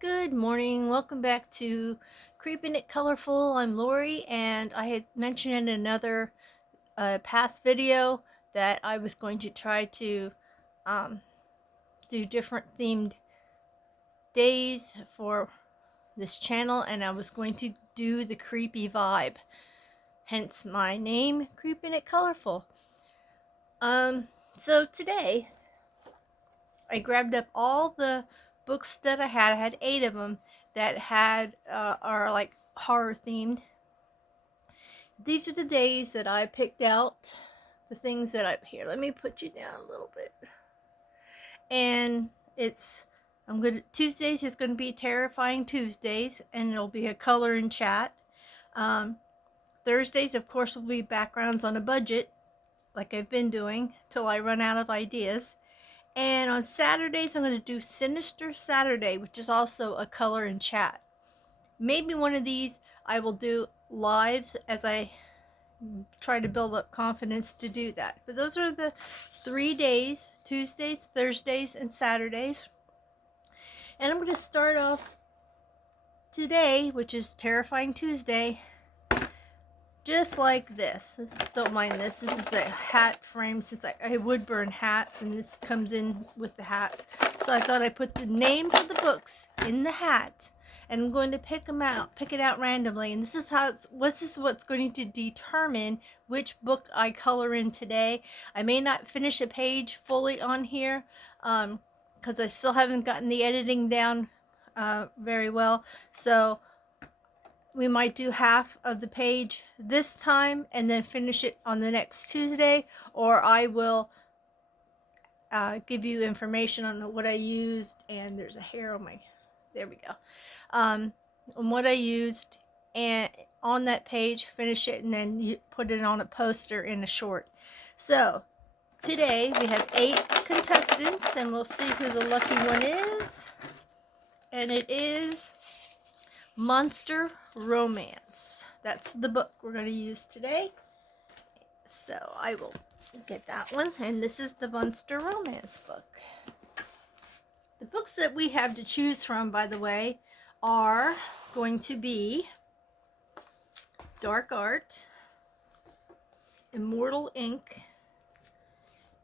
Good morning. Welcome back to Creeping It Colorful. I'm Lori, and I had mentioned in another past video that I was going to try to um, do different themed days for this channel, and I was going to do the creepy vibe. Hence my name, Creeping It Colorful. So today I grabbed up all the books that I had. I had 8 of them that are like horror themed. These are the days that I picked out the things that here. Let me put you down a little bit. And Tuesdays is gonna be Terrifying Tuesdays, and it'll be a color and chat. Thursdays, of course, will be backgrounds on a budget, like I've been doing till I run out of ideas. And on Saturdays, I'm going to do Sinister Saturday, which is also a color and chat. Maybe one of these I will do lives as I try to build up confidence to do that. But those are the 3 days: Tuesdays, Thursdays, and Saturdays. And I'm going to start off today, which is Terrifying Tuesday, just like this. Don't mind this. This is a hat frame, since I would burn hats, and this comes in with the hats. So I thought I'd put the names of the books in the hat, and I'm going to pick it out randomly. And this is what's going to determine which book I color in today. I may not finish a page fully on here, because I still haven't gotten the editing down very well. So we might do half of the page this time and then finish it on the next Tuesday, or I will give you information on what I used. And there's a hair on my, there we go, on what I used, and on that page finish it, and then you put it on a poster in a short. So today we have 8 contestants, and we'll see who the lucky one is. And it is Monster Romance. That's the book we're going to use today. So I will get that one. And this is the Monster Romance book. The books that we have to choose from, by the way, are going to be Dark Art, Immortal Ink,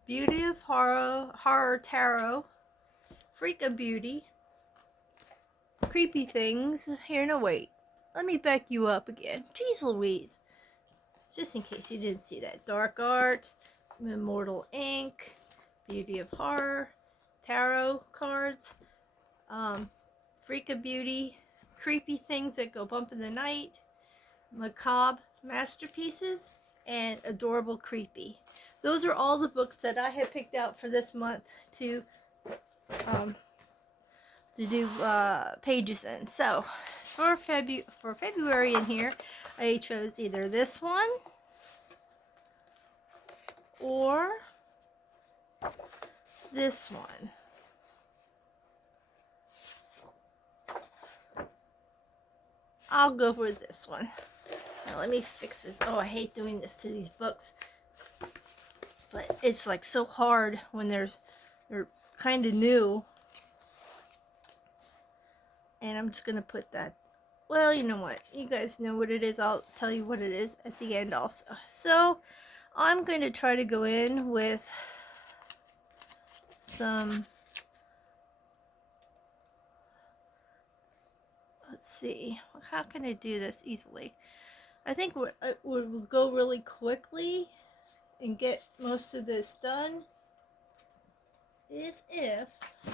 Beauty of Horror Tarot, Freak of Beauty, Creepy Things. Here, no, wait. Let me back you up again. Jeez Louise. Just in case you didn't see that. Dark Art, Immortal Ink, Beauty of Horror, Tarot cards, Freak of Beauty, Creepy Things that go bump in the night, Macabre Masterpieces, and Adorable Creepy. Those are all the books that I have picked out for this month to do pages in. So for February in here, I chose either this one or this one. I'll go for this one. Now let me fix this. Oh, I hate doing this to these books, but it's like so hard when they're kind of new. And I'm just gonna put that, well, you know what, you guys know what it is. I'll tell you what it is at the end also. So I'm going to try to go in with some, let's see, how can I do this easily? I think what will go really quickly and get most of this done is if I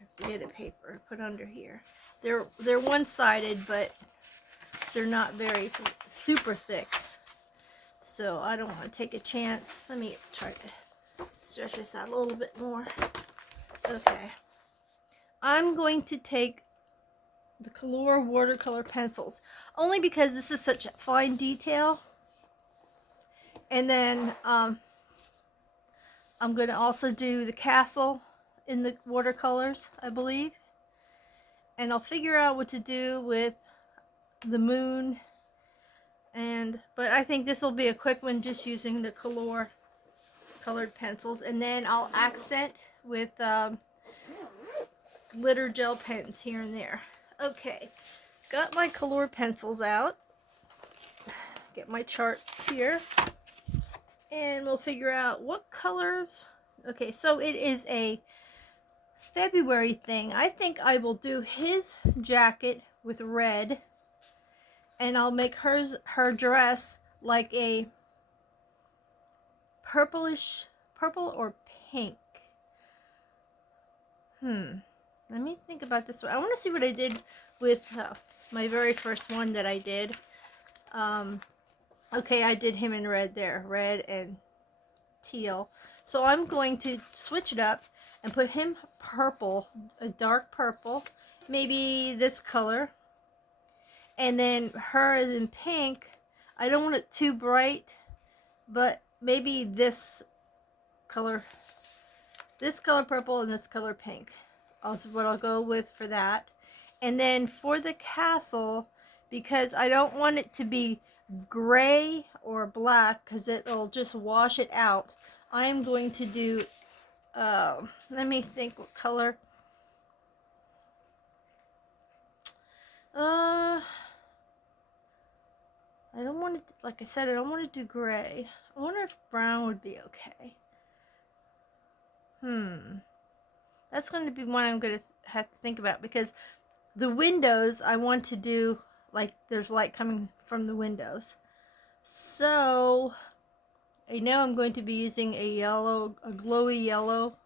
have to get a paper put under here. They're one-sided, but they're not very super thick, so I don't want to take a chance. Let me try to stretch this out a little bit more. Okay, I'm going to take the Kalour watercolor pencils, only because this is such fine detail. And then I'm going to also do the castle in the watercolors, I believe. And I'll figure out what to do with the moon. But I think this will be a quick one, just using the Kalour colored pencils. And then I'll accent with glitter gel pens here and there. Okay, got my Kalour pencils out. Get my chart here. And we'll figure out what colors. Okay, so it is a February thing. I think I will do his jacket with red. And I'll make her dress like a purple or pink. Let me think about this one. I want to see what I did with my very first one that I did. Okay, I did him in red there. Red and teal. So I'm going to switch it up and put him purple, a dark purple. Maybe this color. And then her is in pink. I don't want it too bright, but maybe this color purple and this color pink. Also what I'll go with for that. And then for the castle, because I don't want it to be gray or black because it'll just wash it out, I am going to do, let me think what color. I don't want to, like I said, I don't want to do gray. I wonder if brown would be okay. That's going to be one I'm going to have to think about, because the windows I want to do like there's light coming from the windows. So I know I'm going to be using a glowy yellow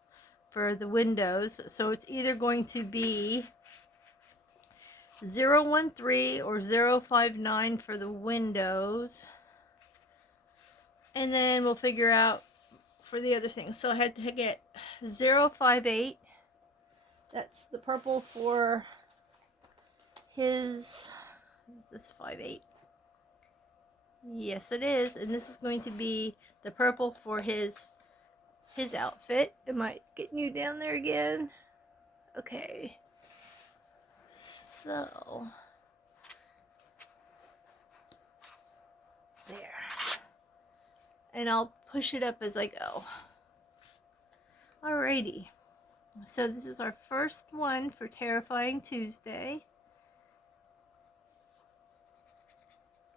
for the windows. So it's either going to be 013 or 059 for the windows. And then we'll figure out for the other things. So I had to get 058. That's the purple for his, is this 58? Yes, it is. And this is going to be the purple for his outfit. Am I getting you down there again? Okay. So there. And I'll push it up as I go. Alrighty. So this is our first one for Terrifying Tuesday.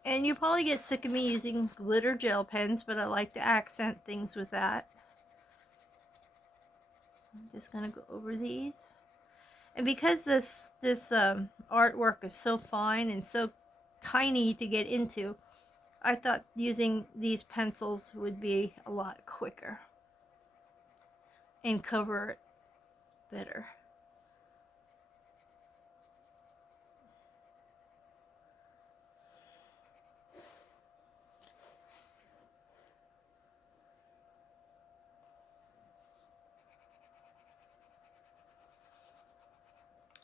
And you probably get sick of me using glitter gel pens, but I like to accent things with that. I'm just gonna go over these. And because this artwork is so fine and so tiny to get into, I thought using these pencils would be a lot quicker and cover it better.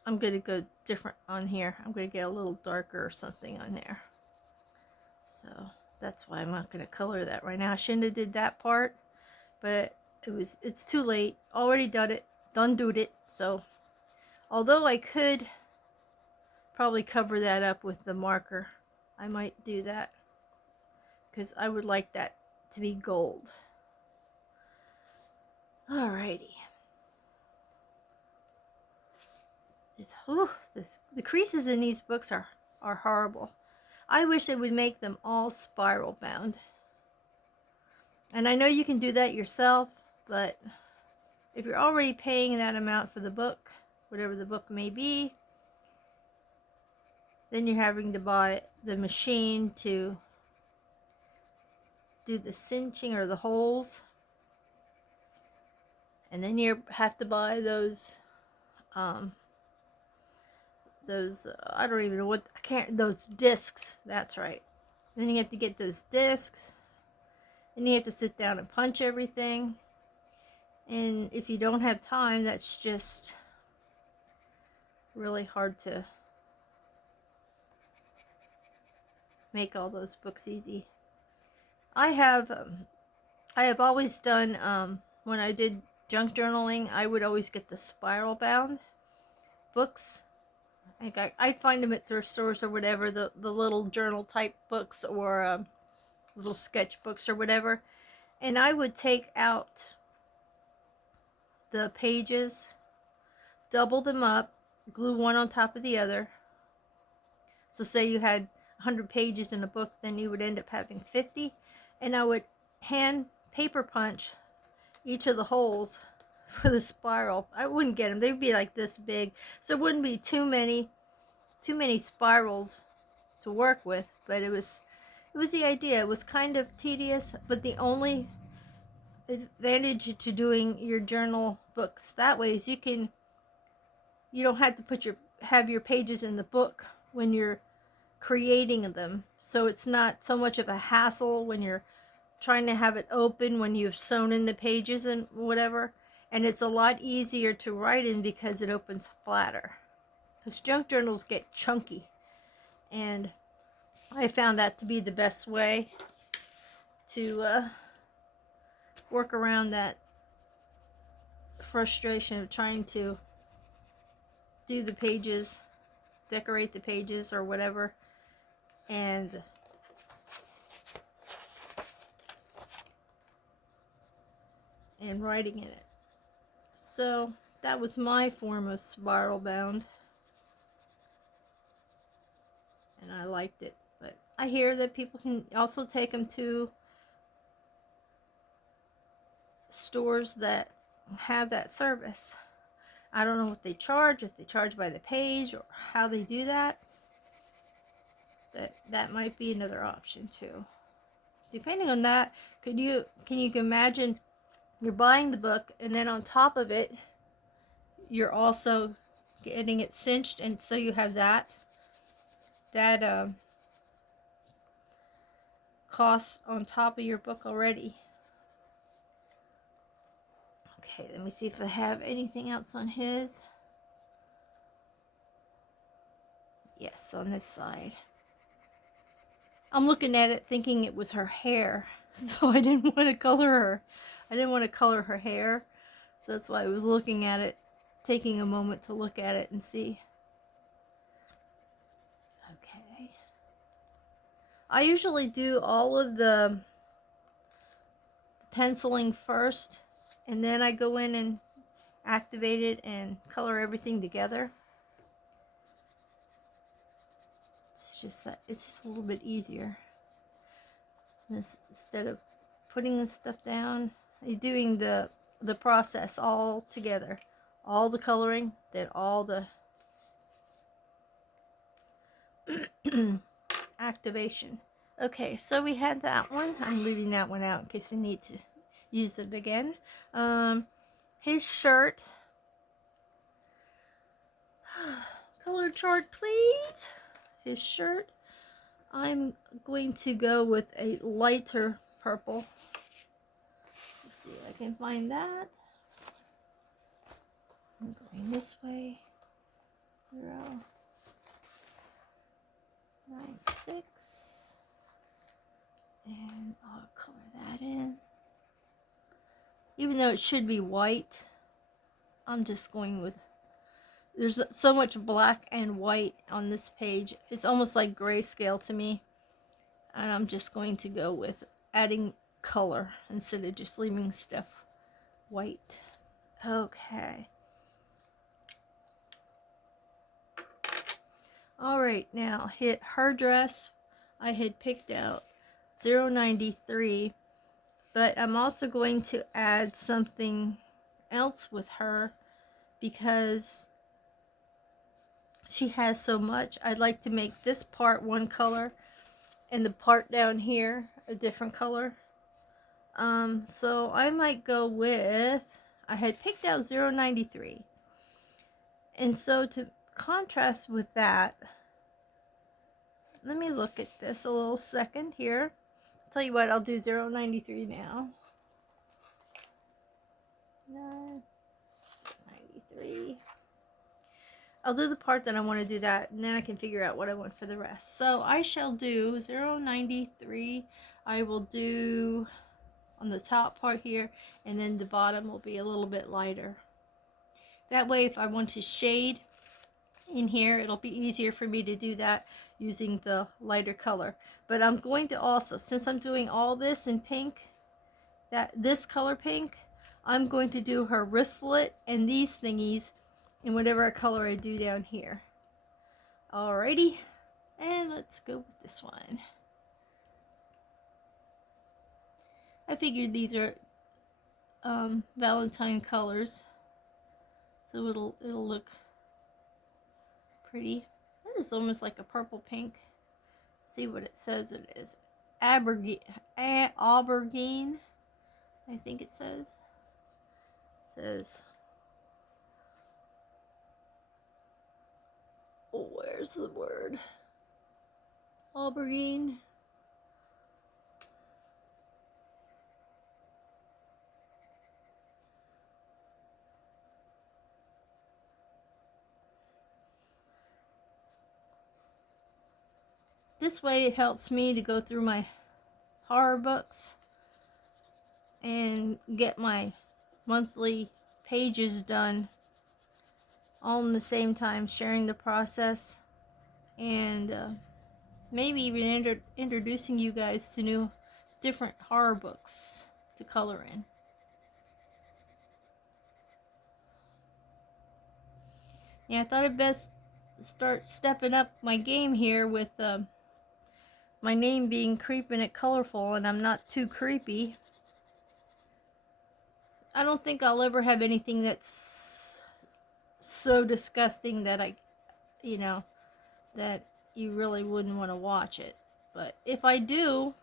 I'm going to go different on here. I'm going to get a little darker or something on there. So that's why I'm not going to color that right now. I shouldn't have did that part, but it's too late. Already done it. So although I could probably cover that up with the marker, I might do that because I would like that to be gold. Alrighty. The creases in these books are horrible. I wish they would make them all spiral bound. And I know you can do that yourself, but if you're already paying that amount for the book, whatever the book may be, then you're having to buy the machine to do the cinching or the holes. And then you have to buy those I don't even know what, those discs, that's right. Then you have to get those discs. Then you have to sit down and punch everything. And if you don't have time, that's just really hard to make all those books easy. I have always done, when I did junk journaling, I would always get the spiral bound books. I'd find them at thrift stores or whatever, the little journal type books or little sketchbooks or whatever. And I would take out the pages double them up, glue one on top of the other. So say you had 100 pages in a book, then you would end up having 50. And I would hand paper punch each of the holes for the spiral. I wouldn't get them. They'd be like this big. So it wouldn't be too many spirals to work with, but it was the idea. It was kind of tedious, but the only advantage to doing your journal books that way is you don't have to have your pages in the book when you're creating them. So it's not so much of a hassle when you're trying to have it open when you've sewn in the pages and whatever. And it's a lot easier to write in because it opens flatter. Because junk journals get chunky. And I found that to be the best way to work around that frustration of trying to do the pages, decorate the pages or whatever, and writing in it. So that was my form of spiral bound, and I liked it. But I hear that people can also take them to stores that have that service. I don't know what they charge, if they charge by the page or how they do that, but that might be another option too. Depending on that, can you imagine you're buying the book and then on top of it you're also getting it cinched, and so you have that cost on top of your book already. Okay, let me see if I have anything else on his. Yes, on this side. I'm looking at it thinking it was her hair, so I didn't want to color her. I didn't want to color her hair, so that's why I was looking at it, taking a moment to look at it and see. Okay. I usually do all of the penciling first, and then I go in and activate it and color everything together. It's just a little bit easier. Instead of putting the stuff down, you're doing the process all together. All the coloring, then all the activation. Okay, so we had that one. I'm leaving that one out in case I need to use it again. His shirt. Color chart, please. His shirt. I'm going to go with a lighter purple. Let's see if I can find that. I'm going this way. 096. And I'll color that in. Even though it should be white, I'm just going with, there's so much black and white on this page. It's almost like grayscale to me. And I'm just going to go with adding color instead of just leaving stuff white. Okay. Alright, now hit her dress. I had picked out 093, but I'm also going to add something else with her because she has so much. I'd like to make this part one color and the part down here a different color. So I might go with, I had picked out 093. And so to contrast with that, let me look at this a little second here. I'll tell you what, I'll do 093 now. 93. I'll do the part that I want to do that, and then I can figure out what I want for the rest. So I shall do 093. I will do on the top part here, and then the bottom will be a little bit lighter. That way, if I want to shade in here, it'll be easier for me to do that using the lighter color. But I'm going to also, since I'm doing all this in pink, this color pink, I'm going to do her wristlet and these thingies in whatever color I do down here. Alrighty, and let's go with this one. I figured these are Valentine colors, so it'll look pretty. This is almost like a purple pink. See what it says it is. Ambergine, I think it says. Oh, where's the word? Ambergine. This way it helps me to go through my horror books and get my monthly pages done all in the same time, sharing the process, and maybe even introducing you guys to new different horror books to color in. Yeah, I thought I'd best start stepping up my game here with my name being Creepin' It Colorful, and I'm not too creepy. I don't think I'll ever have anything that's so disgusting that that you really wouldn't want to watch it. But if I do,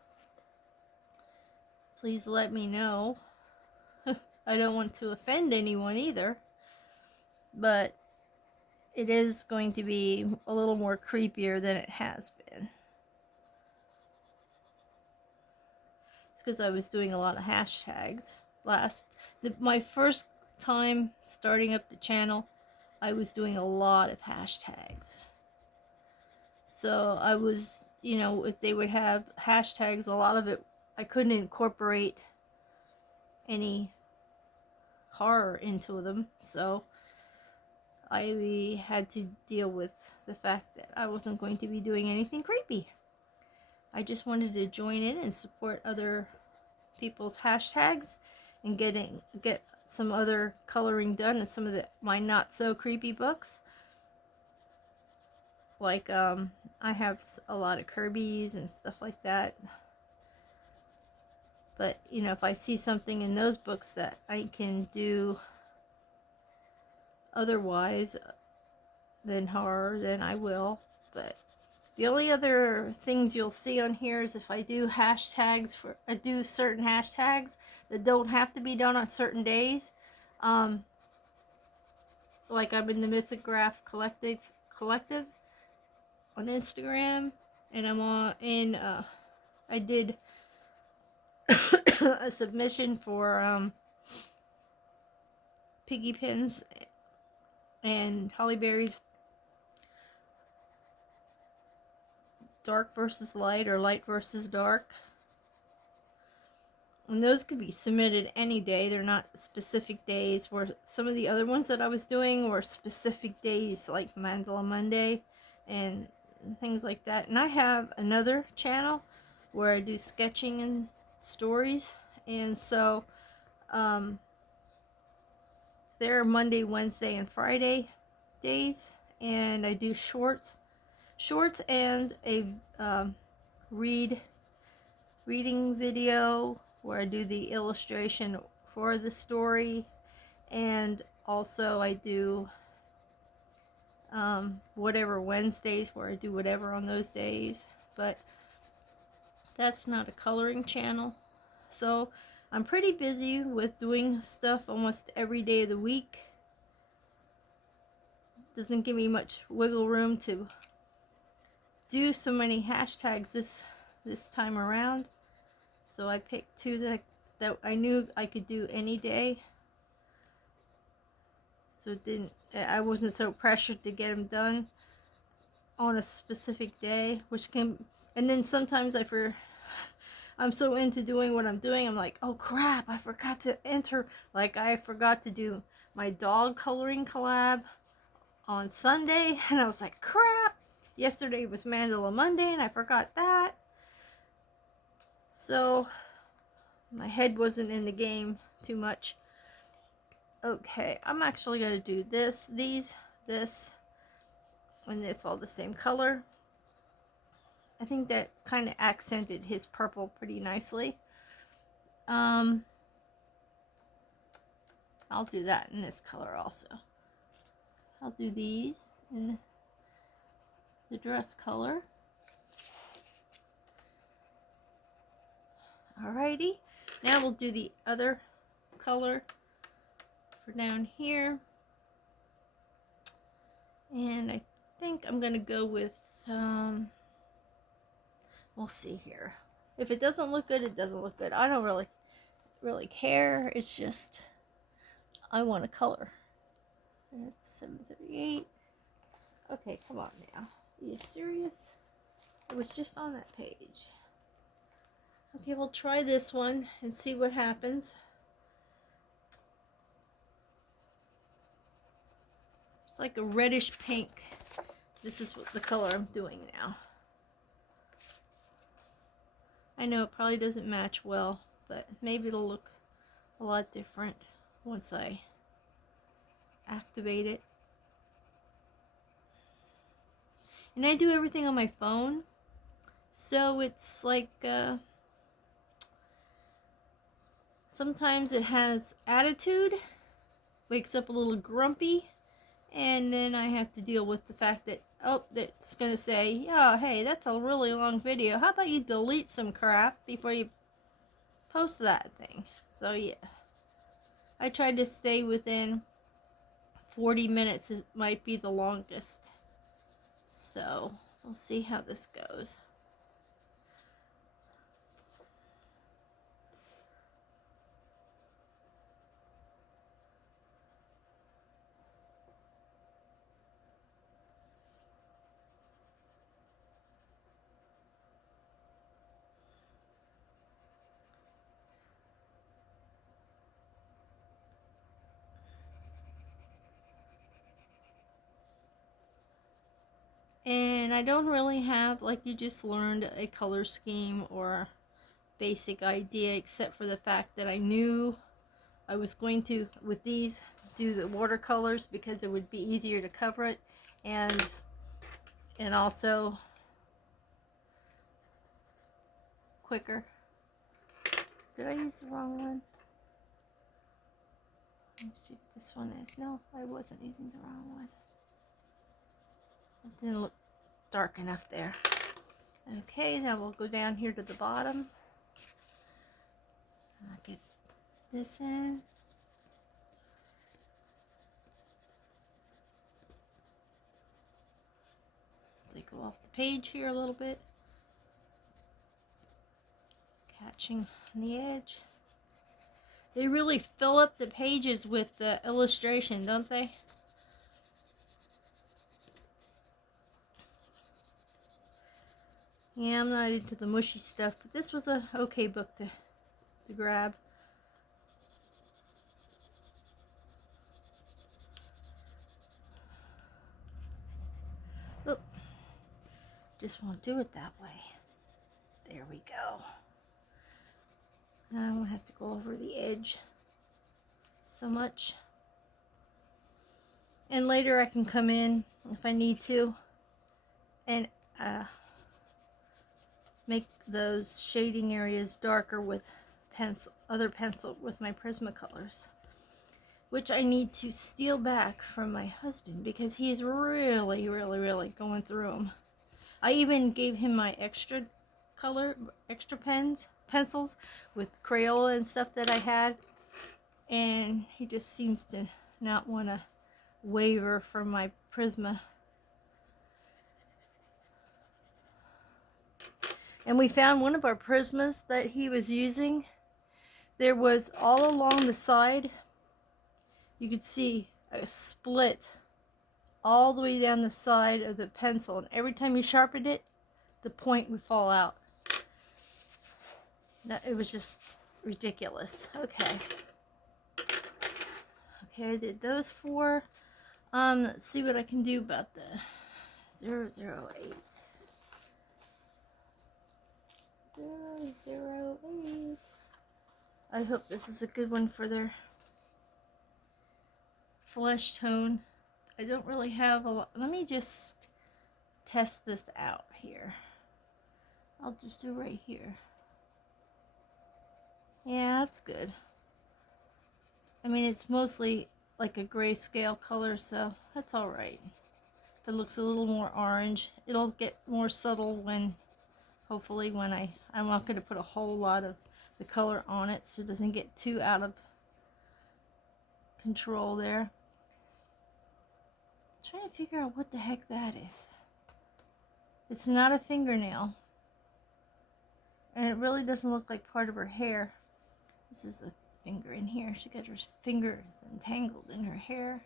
please let me know. I don't want to offend anyone either, but it is going to be a little more creepier than it has been. It's because I was doing a lot of hashtags. My first time starting up the channel, I was doing a lot of hashtags. So I was, if they would have hashtags, a lot of it, I couldn't incorporate any horror into them. So I had to deal with the fact that I wasn't going to be doing anything creepy. I just wanted to join in and support other people's hashtags and get some other coloring done in some of my not so creepy books. Like I have a lot of Kirby's and stuff like that. But if I see something in those books that I can do otherwise than horror, then I will. But the only other things you'll see on here is if I do hashtags I do certain hashtags that don't have to be done on certain days. Like I'm in the Mythograph Collective on Instagram, and I did a submission for Piggy Pins and Holly Berry's dark versus light or light versus dark. And those could be submitted any day. They're not specific days, where some of the other ones that I was doing were specific days, like Mandala Monday and things like that. And I have another channel where I do sketching and stories, and so they're Monday, Wednesday, and Friday days, and I do shorts and a reading video where I do the illustration for the story, and also I do whatever Wednesdays, where I do whatever on those days. But that's not a coloring channel, so I'm pretty busy with doing stuff almost every day of the week. Doesn't give me much wiggle room to do so many hashtags this time around. So I picked two that I knew I could do any day. So I wasn't so pressured to get them done on a specific day, and then sometimes I'm so into doing what I'm doing, I'm like, oh crap, I forgot to enter, like I forgot to do my dog coloring collab on Sunday, and I was like, crap, yesterday was Mandala Monday and I forgot that. So my head wasn't in the game too much. Okay, I'm actually going to do this, this, and this all the same color. I think that kind of accented his purple pretty nicely. I'll do that in this color also. I'll do these in the dress color. Alrighty, now we'll do the other color for down here. And I think I'm gonna go with, we'll see here. If it doesn't look good, it doesn't look good. I don't really care. It's just, I want a color. 738. Okay, come on now. Are you serious? It was just on that page. Okay, we'll try this one and see what happens. It's like a reddish pink. This is the color I'm doing now. I know it probably doesn't match well, but maybe it'll look a lot different once I activate it. And I do everything on my phone, so it's like sometimes it has attitude, wakes up a little grumpy, and then I have to deal with the fact that, oh, that's gonna say, yeah, hey, that's a really long video. How about you delete some crap before you post that thing? So yeah, I tried to stay within 40 minutes. It might be the longest. So we'll see how this goes. And I don't really have, like you just learned, a color scheme or basic idea, except for the fact that I knew I was going to, with these, do the watercolors because it would be easier to cover it, and also quicker. Did I use the wrong one? Let me see what this one is. No, I wasn't using the wrong one. It didn't look dark enough there. Okay, now we'll go down here to the bottom. I'll get this in. They go off the page here a little bit. It's catching on the edge. They really fill up the pages with the illustration, don't they? Yeah, I'm not into the mushy stuff, but this was a okay book to grab. Oop. Just won't do it that way. There we go. Now I won't have to go over the edge so much. And later I can come in if I need to and make those shading areas darker with other pencil with my Prismacolors, which I need to steal back from my husband because he's really going through them. I even gave him my extra pencils with Crayola and stuff that I had, and he just seems to not want to waver from my Prisma. And we found one of our Prismas that he was using. There was all along the side, you could see a split all the way down the side of the pencil, and every time you sharpened it, the point would fall out. It was just ridiculous. Okay, I did those four. Let's see what I can do about the 008. 008. I hope this is a good one for their flesh tone. I don't really have a lot. Let me just test this out here. I'll just do right here. Yeah, that's good. I mean, it's mostly like a grayscale color, so that's all right. If it looks a little more orange, it'll get more subtle when, hopefully, when I'm not going to put a whole lot of the color on it so it doesn't get too out of control there. I'm trying to figure out what the heck that is. It's not a fingernail. And it really doesn't look like part of her hair. This is a finger in here. She got her fingers entangled in her hair.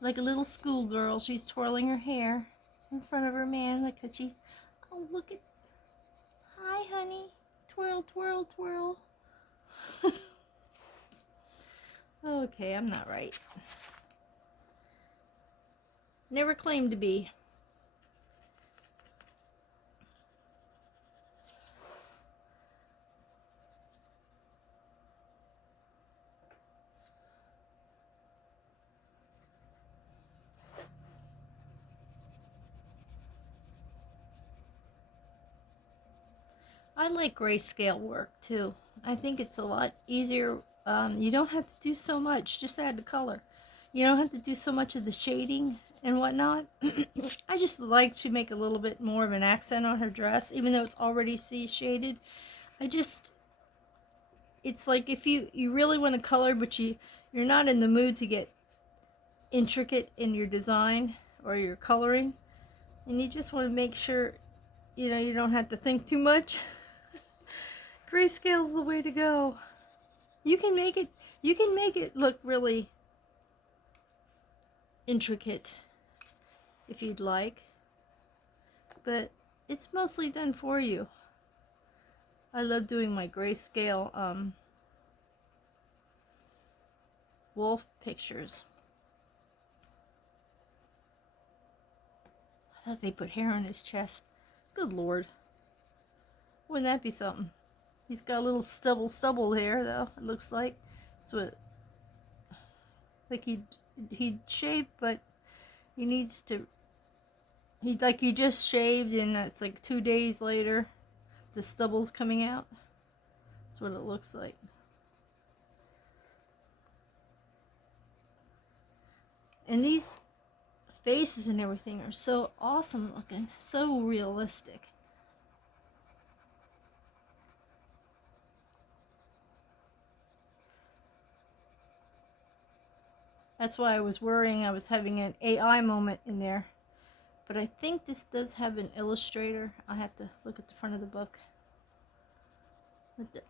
Like a little schoolgirl, she's twirling her hair in front of her man. Like she's, oh, look at, hi, honey. Twirl, twirl, twirl. Okay, I'm not right. Never claimed to be. I like grayscale work too. I think it's a lot easier. You don't have to do so much, just add the color. You don't have to do so much of the shading and whatnot. I just like to make a little bit more of an accent on her dress, even though it's already shaded. It's like if you really want to color, but you're not in the mood to get intricate in your design or your coloring, and you just want to make sure, you don't have to think too much. Grayscale's the way to go. You can make it look really intricate if you'd like, but it's mostly done for you. I love doing my grayscale wolf pictures. I thought they put hair on his chest. Good Lord. Wouldn't that be something? He's got a little stubble there, though. It looks like it's what, like he'd shaved, but he needs to. He just shaved, and it's like 2 days later, the stubble's coming out. That's what it looks like. And these faces and everything are so awesome looking, so realistic. That's why I was worrying I was having an AI moment in there. But I think this does have an illustrator. I have to look at the front of the book.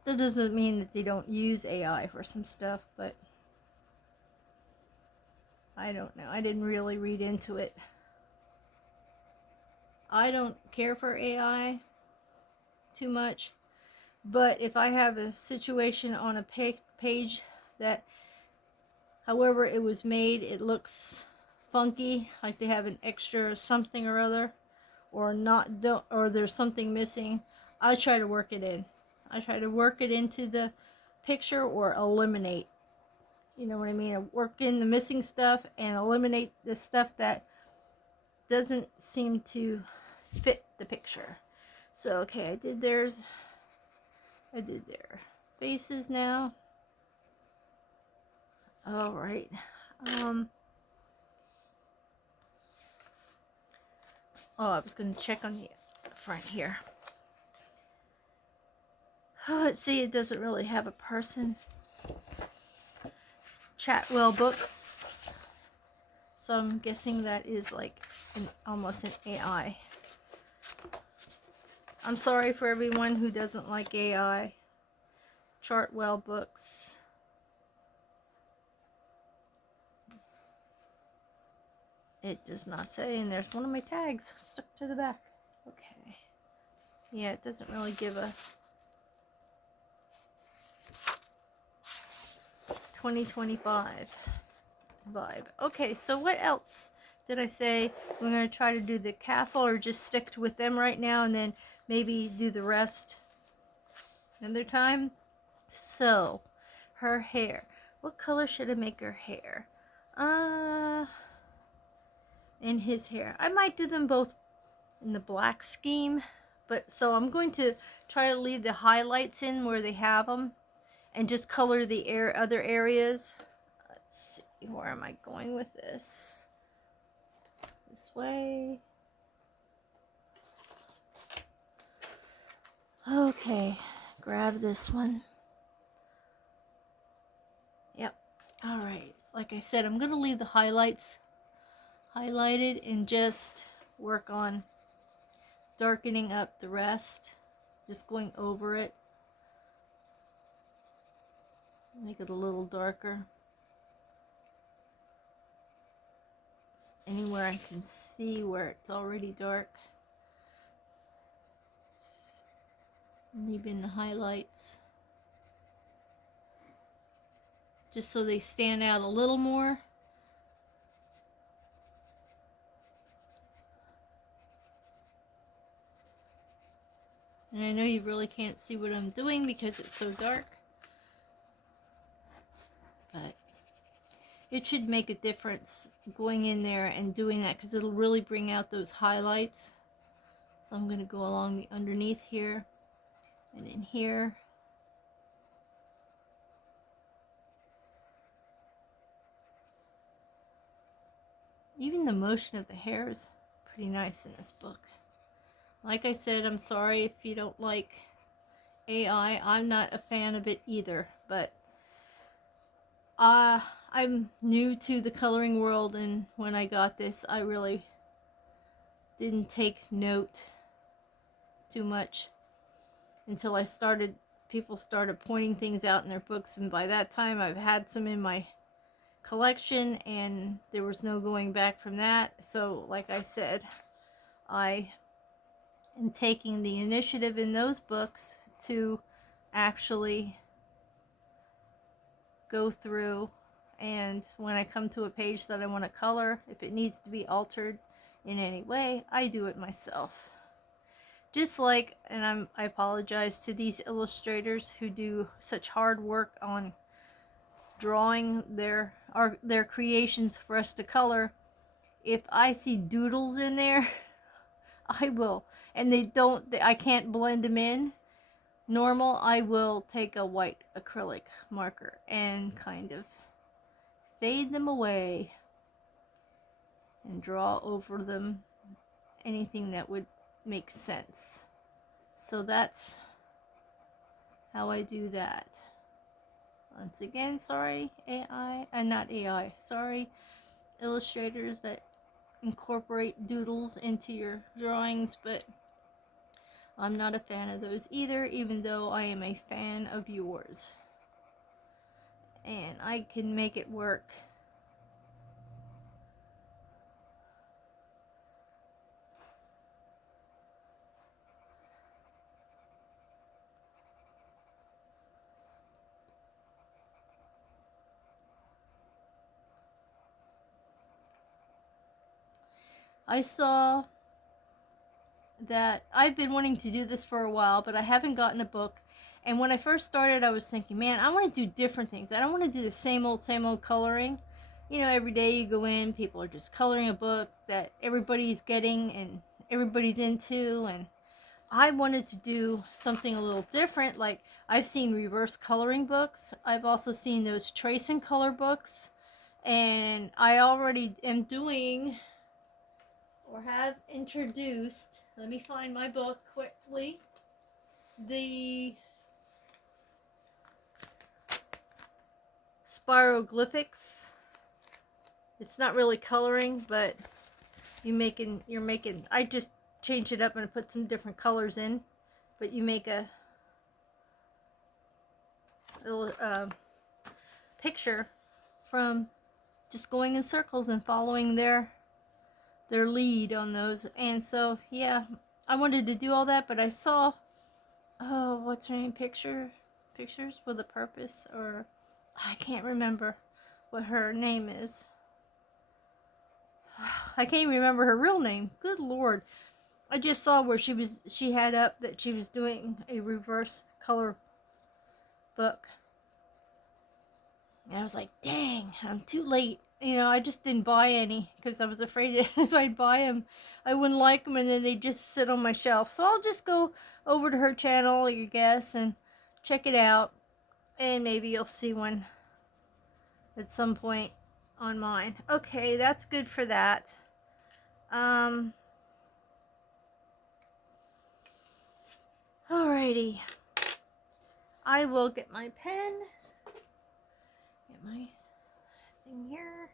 That doesn't mean that they don't use AI for some stuff, but I don't know. I didn't really read into it. I don't care for AI too much, but if I have a situation on a page that, however it was made, it looks funky, like they have an extra something or other, or there's something missing, I try to work it in. I try to work it into the picture or eliminate. You know what I mean? I work in the missing stuff and eliminate the stuff that doesn't seem to fit the picture. So, okay, I did their faces now. All right. I was going to check on the front here. Oh, let's see, it doesn't really have a person. Chatwell Books. So I'm guessing that is like almost an AI. I'm sorry for everyone who doesn't like AI. Chartwell Books. It does not say, and there's one of my tags stuck to the back. Okay. Yeah, it doesn't really give a 2025 vibe. Okay, so what else did I say? We're going to try to do the castle, or just stick with them right now and then maybe do the rest another time. So, her hair. What color should I make her hair? In his hair. I might do them both in the black scheme, but so I'm going to try to leave the highlights in where they have them and just color the other areas. Let's see, where am I going with this? This way. Okay, grab this one. Yep. All right. Like I said, I'm going to leave the highlights highlighted and just work on darkening up the rest. Just going over it. Make it a little darker. Anywhere I can see where it's already dark. Leave in the highlights. Just so they stand out a little more. And I know you really can't see what I'm doing because it's so dark. But it should make a difference going in there and doing that because it'll really bring out those highlights. So I'm going to go along the underneath here and in here. Even the motion of the hair is pretty nice in this book. Like I said, I'm sorry if you don't like AI. I'm not a fan of it either, but I'm new to the coloring world, and when I got this, I really didn't take note too much until people started pointing things out in their books, and by that time I've had some in my collection and there was no going back from that. So like I said, I am taking the initiative in those books to actually go through, and when I come to a page that I want to color, if it needs to be altered in any way, I do it myself. Just like, and I apologize to these illustrators who do such hard work on drawing their creations for us to color. If I see doodles in there, I will, and I can't blend them in normal, I will take a white acrylic marker and kind of fade them away and draw over them anything that would make sense. So that's how I do that. Once again, sorry AI, not AI, sorry illustrators that incorporate doodles into your drawings, but I'm not a fan of those either, even though I am a fan of yours. And I can make it work. I saw that I've been wanting to do this for a while, but I haven't gotten a book. And when I first started, I was thinking, man, I want to do different things. I don't want to do the same old coloring. You know, every day you go in, people are just coloring a book that everybody's getting and everybody's into. And I wanted to do something a little different. Like, I've seen reverse coloring books. I've also seen those trace and color books. And I already am doing, or have introduced, let me find my book quickly, the spiroglyphics. It's not really coloring, but you're making, I just changed it up and put some different colors in, but you make a little picture from just going in circles and following their lead on those. And so yeah, I wanted to do all that, but I saw, oh, what's her name, pictures with a purpose, or I can't remember what her name is. I can't even remember her real name. Good Lord. I just saw where she had up that she was doing a reverse color book. And I was like, dang, I'm too late. You know, I just didn't buy any because I was afraid that if I'd buy them, I wouldn't like them and then they'd just sit on my shelf. So I'll just go over to her channel, I guess, and check it out. And maybe you'll see one at some point on mine. Okay, that's good for that. Alrighty. I will get my pen. Get my thing here.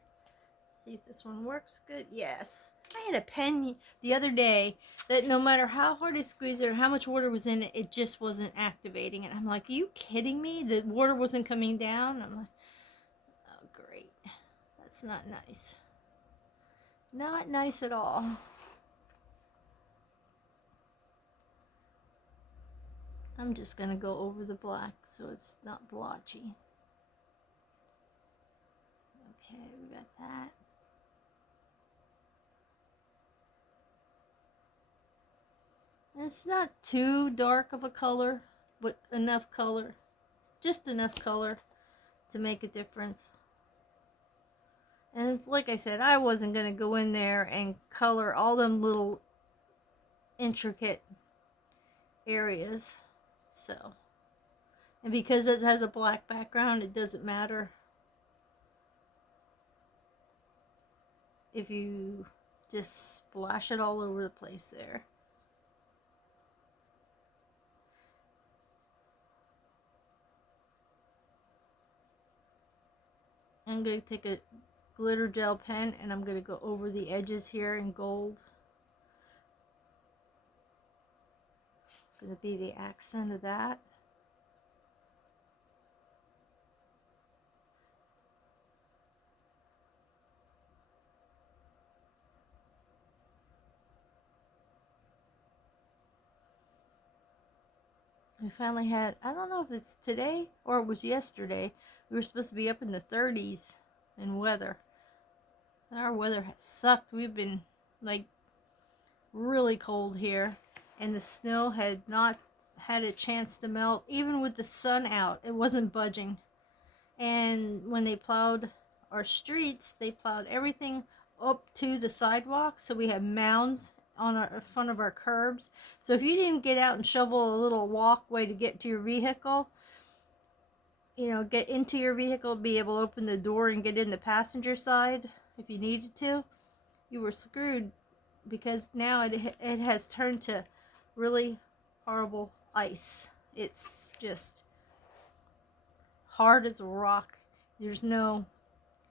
See if this one works good. Yes. I had a pen the other day that no matter how hard I squeezed it or how much water was in it, it just wasn't activating. And I'm like, are you kidding me? The water wasn't coming down? I'm like, oh, great. That's not nice. Not nice at all. I'm just going to go over the black so it's not blotchy. Okay, we got that. It's not too dark of a color, but enough color. Just enough color to make a difference. And it's like I said, I wasn't going to go in there and color all them little intricate areas. So, and because it has a black background, it doesn't matter if you just splash it all over the place there. I'm going to take a glitter gel pen and I'm going to go over the edges here in gold. It's going to be the accent of that. We finally had, I don't know if it's today or it was yesterday, we were supposed to be up in the 30s in weather. Our weather has sucked. We've been like really cold here, and the snow had not had a chance to melt. Even with the sun out, it wasn't budging. And when they plowed our streets, they plowed everything up to the sidewalk, so we had mounds on our front of our curbs. So if you didn't get out and shovel a little walkway to get to your vehicle, you know, get into your vehicle, be able to open the door and get in the passenger side if you needed to, you were screwed, because now it has turned to really horrible ice. It's just hard as a rock. There's no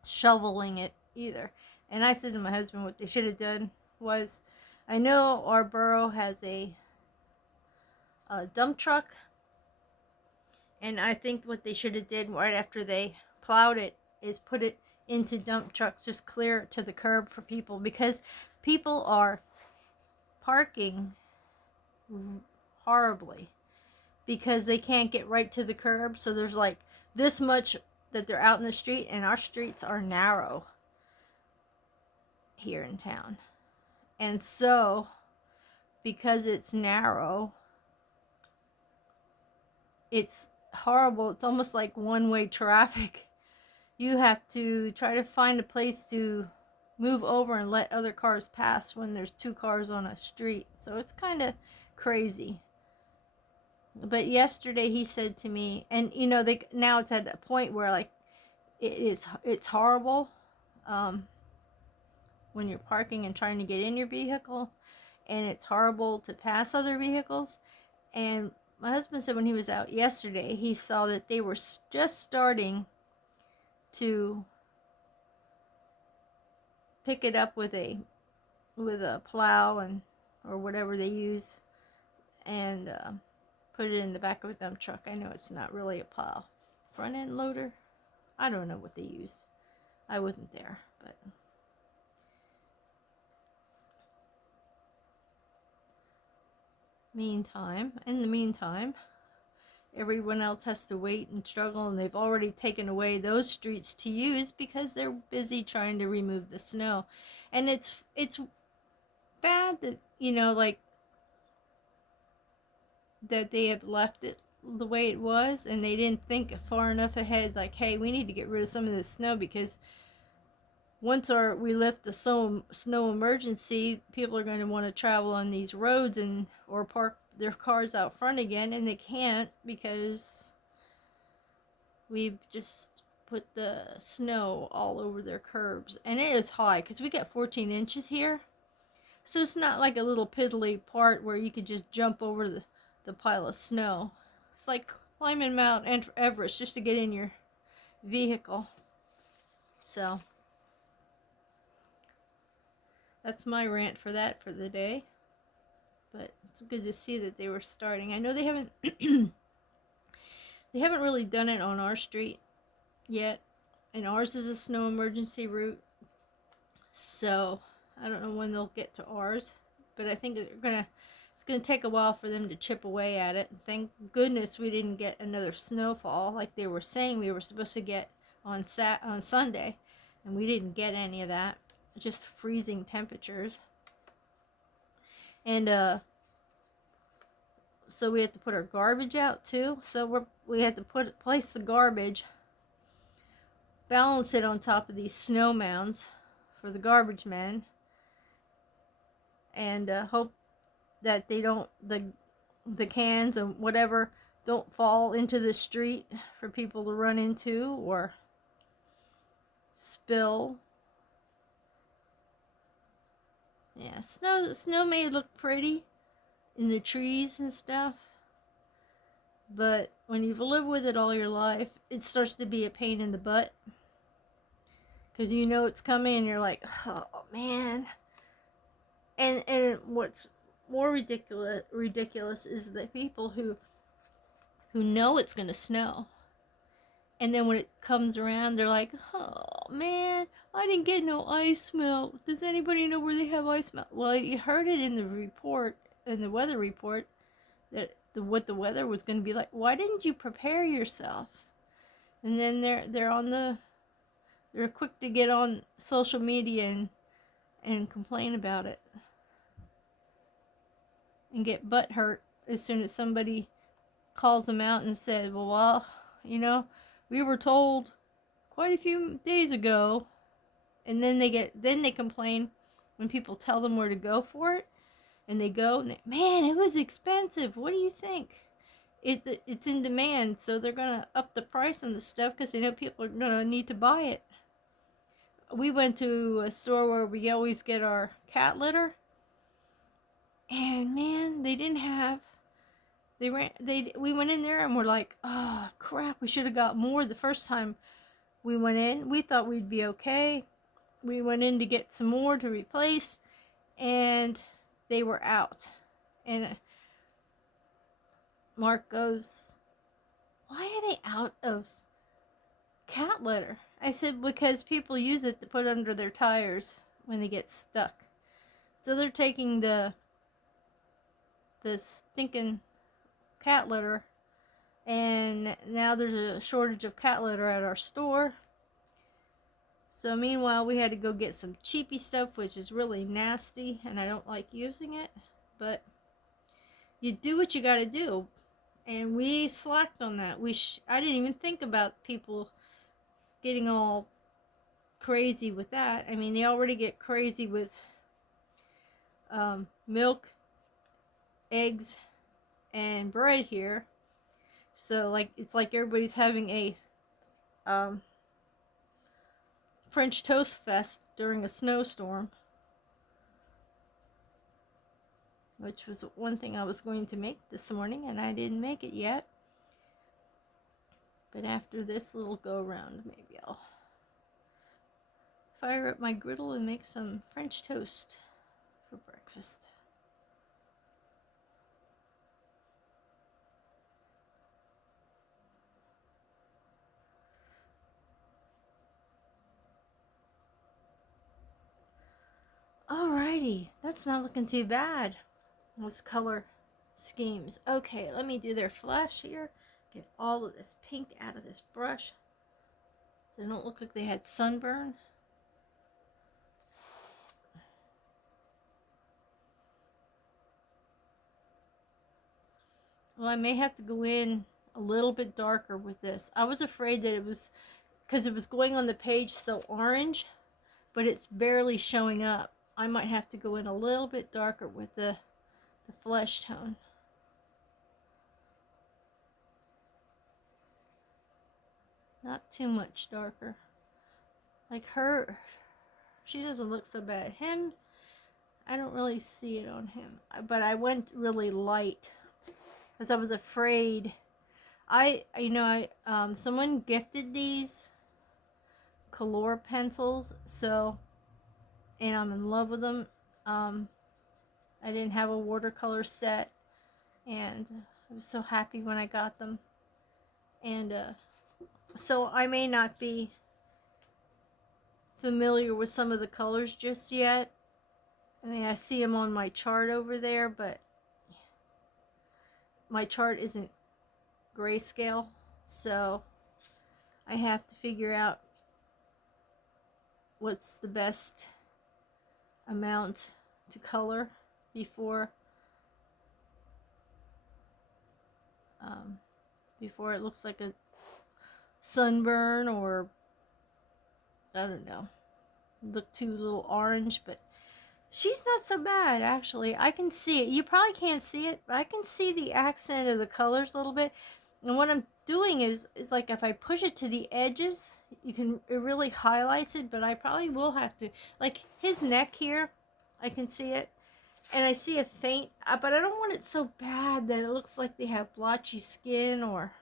shoveling it either. And I said to my husband, what they should have done was, I know our borough has a dump truck, and I think what they should have did right after they plowed it is put it into dump trucks, just clear it to the curb for people, because people are parking horribly because they can't get right to the curb. So there's like this much that they're out in the street, and our streets are narrow here in town. And so because it's narrow, it's horrible. It's almost like one-way traffic. You have to try to find a place to move over and let other cars pass when there's two cars on a street. So it's kind of crazy. But yesterday he said to me, and you know, now it's at a point where like it's horrible when you're parking and trying to get in your vehicle, and it's horrible to pass other vehicles. And my husband said when he was out yesterday, he saw that they were just starting to pick it up with a plow and or whatever they use, and put it in the back of a dump truck. I know it's not really a plow, front end loader. I don't know what they use. I wasn't there, but in the meantime, everyone else has to wait and struggle, and they've already taken away those streets to use because they're busy trying to remove the snow. And it's bad that, you know, like that they have left it the way it was, and they didn't think far enough ahead, like, hey, we need to get rid of some of this snow, because once we lift the snow emergency, people are going to want to travel on these roads or park their cars out front again, and they can't because we've just put the snow all over their curbs. And it is high because we got 14 inches here. So it's not like a little piddly part where you could just jump over the pile of snow. It's like climbing Mount Everest just to get in your vehicle. So that's my rant for that for the day. But it's good to see that they were starting. I know they haven't they haven't really done it on our street yet. And ours is a snow emergency route. So I don't know when they'll get to ours, but I think it's gonna take a while for them to chip away at it. Thank goodness we didn't get another snowfall like they were saying we were supposed to get on Sunday, and we didn't get any of that. Just freezing temperatures. And so we had to put our garbage out too. So we had to place the garbage, balance it on top of these snow mounds for the garbage men, and hope that they don't the cans and whatever don't fall into the street for people to run into or spill. Yeah, snow may look pretty in the trees and stuff, but when you've lived with it all your life, it starts to be a pain in the butt, because you know it's coming and you're like, oh man. And what's more ridiculous is the people who know it's gonna snow, and then when it comes around, they're like, oh man, I didn't get no ice melt. Does anybody know where they have ice melt? Well, you heard it in the weather report, that what the weather was going to be like. Why didn't you prepare yourself? And then they're quick to get on social media and complain about it and get butt hurt as soon as somebody calls them out and said, well, we were told quite a few days ago. And then they complain when people tell them where to go for it, and they go and man, it was expensive. What do you think? It's in demand, so they're gonna up the price on the stuff because they know people are gonna need to buy it. We went to a store where we always get our cat litter, and man, they didn't have. We went in there and we're like, oh crap, we should have got more the first time we went in. We thought we'd be okay. We went in to get some more to replace, and they were out. And Mark goes, why are they out of cat litter? I said, because people use it to put under their tires when they get stuck. So they're taking the stinking cat litter, and now there's a shortage of cat litter at our store. So meanwhile, we had to go get some cheapy stuff, which is really nasty, and I don't like using it, but you do what you gotta do. And we slacked on that. I didn't even think about people getting all crazy with that. I mean, they already get crazy with milk, eggs, and bread here. So it's like everybody's having a French toast fest during a snowstorm, which was one thing I was going to make this morning, and I didn't make it yet. But after this little go around, maybe I'll fire up my griddle and make some French toast for breakfast. Alrighty, that's not looking too bad. Those color schemes. Okay, let me do their flash here. Get all of this pink out of this brush. They don't look like they had sunburn. Well, I may have to go in a little bit darker with this. I was afraid that it was because it was going on the page so orange, but it's barely showing up. I might have to go in a little bit darker with the flesh tone. Not too much darker. Like her, she doesn't look so bad. Him, I don't really see it on him. But I went really light because I was afraid. Someone gifted these Kalour pencils, so, and I'm in love with them. I didn't have a watercolor set, and I was so happy when I got them. And so I may not be familiar with some of the colors just yet. I mean, I see them on my chart over there, but my chart isn't grayscale, so I have to figure out what's the best amount to color before before it looks like a sunburn, or I don't know, look too little orange. But she's not so bad, actually. I can see it. You probably can't see it, but I can see the accent of the colors a little bit. And what I'm doing is like if I push it to the edges, it really highlights it. But I probably will have to, like his neck here, I can see it. And I see a faint, but I don't want it so bad that it looks like they have blotchy skin, or,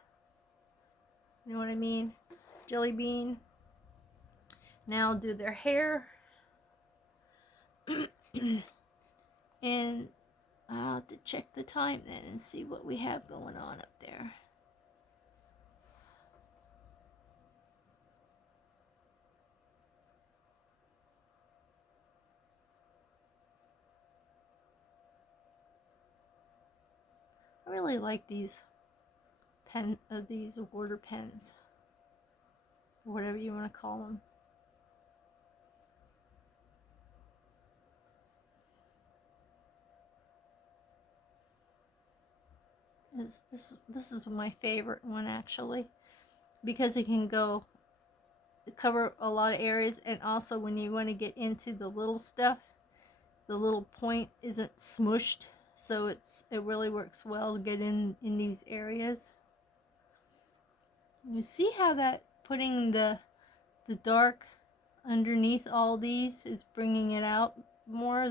you know what I mean? Jelly bean. Now I'll do their hair. And I'll have to check the time then and see what we have going on up there. I really like these these water pens, whatever you want to call them. This is my favorite one, actually, because it can cover a lot of areas, and also when you want to get into the little stuff, the little point isn't smushed, so it really works well to get in these areas. You see how that putting the dark underneath all these is bringing it out more,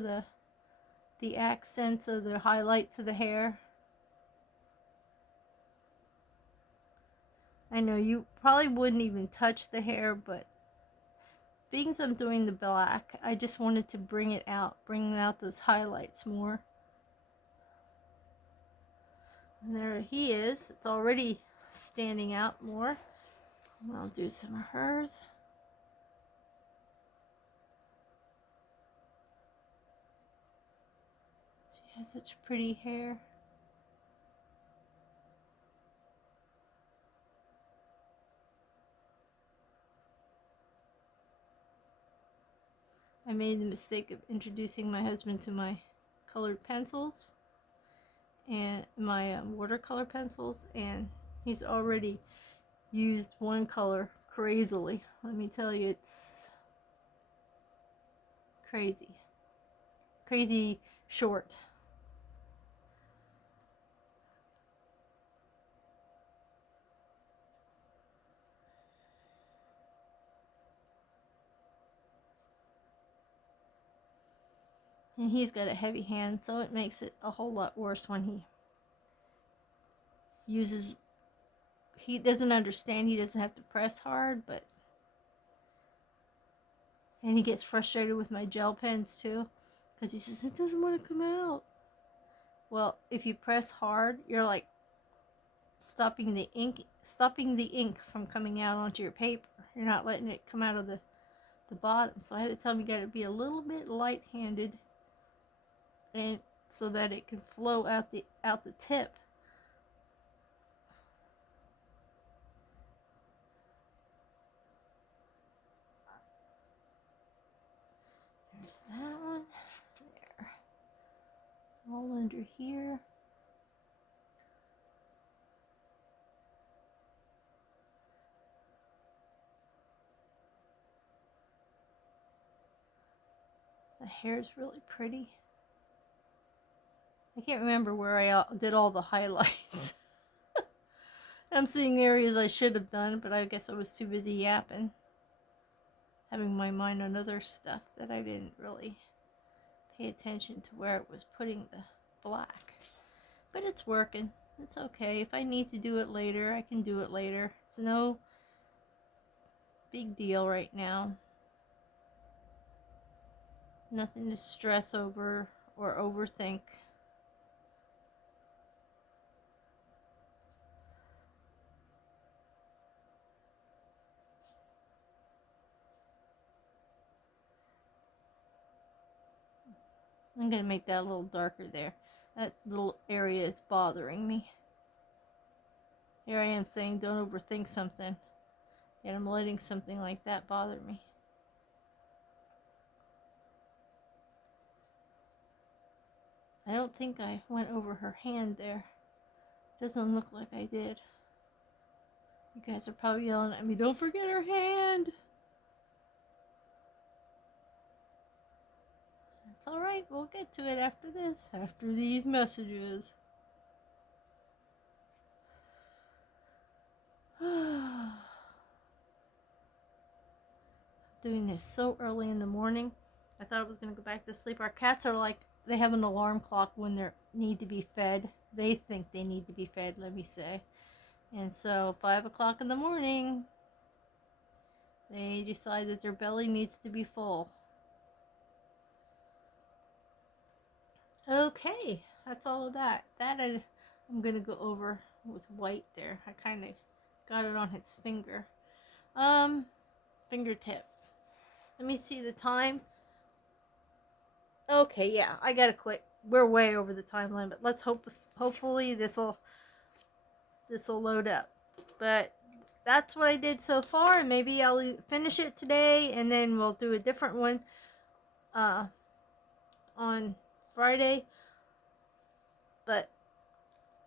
the accents of the highlights of the hair. I know you probably wouldn't even touch the hair, but being as I'm doing the black, I just wanted to bring out those highlights more. And there he is. It's already standing out more. I'll do some of hers. She has such pretty hair. I made the mistake of introducing my husband to my colored pencils and my watercolor pencils, and he's already used one color crazily. Let me tell you, it's crazy short. And he's got a heavy hand, so it makes it a whole lot worse when he uses. He doesn't understand. He doesn't have to press hard, and he gets frustrated with my gel pens too, because he says it doesn't want to come out. Well, if you press hard, you're like stopping the ink from coming out onto your paper. You're not letting it come out of the bottom. So I had to tell him you got to be a little bit light-handed, and so that it can flow out the tip. There's that one. There. All under here. The hair is really pretty. I can't remember where I did all the highlights. I'm seeing areas I should have done, but I guess I was too busy yapping. Having my mind on other stuff that I didn't really pay attention to where it was putting the black. But it's working. It's okay. If I need to do it later, I can do it later. It's no big deal right now. Nothing to stress over or overthink. I'm going to make that a little darker there. That little area is bothering me. Here I am saying don't overthink something, yet I'm letting something like that bother me. I don't think I went over her hand there. Doesn't look like I did. You guys are probably yelling at me, don't forget her hand! It's alright, we'll get to it after this, after these messages. Doing this so early in the morning. I thought I was going to go back to sleep. Our cats are like, they have an alarm clock when they need to be fed. They think they need to be fed, let me say. And so 5 o'clock in the morning, they decide that their belly needs to be full. Okay, that's all of that. I'm going to go over with white there. I kind of got it on its finger. Fingertip. Let me see the time. Okay, yeah, I gotta quit. We're way over the time limit. Let's hopefully this'll load up. But that's what I did so far, and maybe I'll finish it today, and then we'll do a different one on Friday. But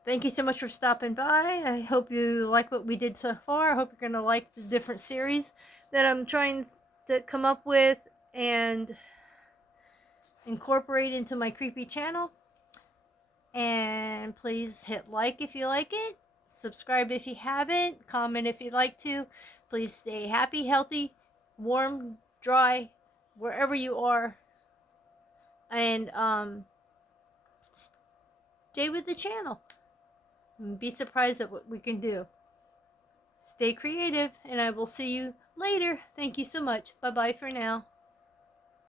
thank you so much for stopping by. I hope you like what we did so far. I hope you're gonna like the different series that I'm trying to come up with and incorporate into my creepy channel. And please hit like if you like it, subscribe if you haven't, comment if you'd like to. Please stay happy, healthy, warm, dry, wherever you are, and stay with the channel and be surprised at what we can do. Stay creative, and I will see you later. Thank you so much. Bye bye for now.